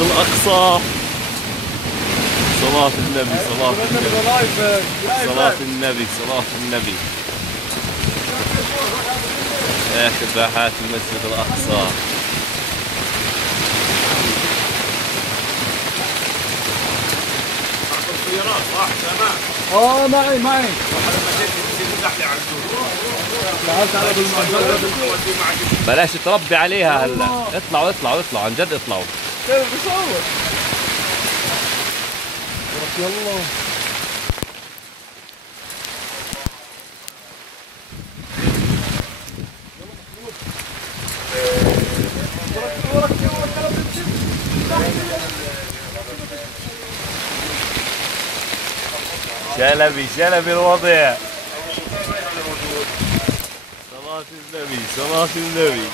المسجد الأقصى. صلاة النبي، صلاة النبي، صلاة النبي، صلاة النبي. آخر باحات المسجد الأقصى. معي. بلاش تربي عليها هلا. اطلعوا عن جد اطلعوا. بصور. يلا. شلبي الوضع. صلاة النبي، صلاة النبي.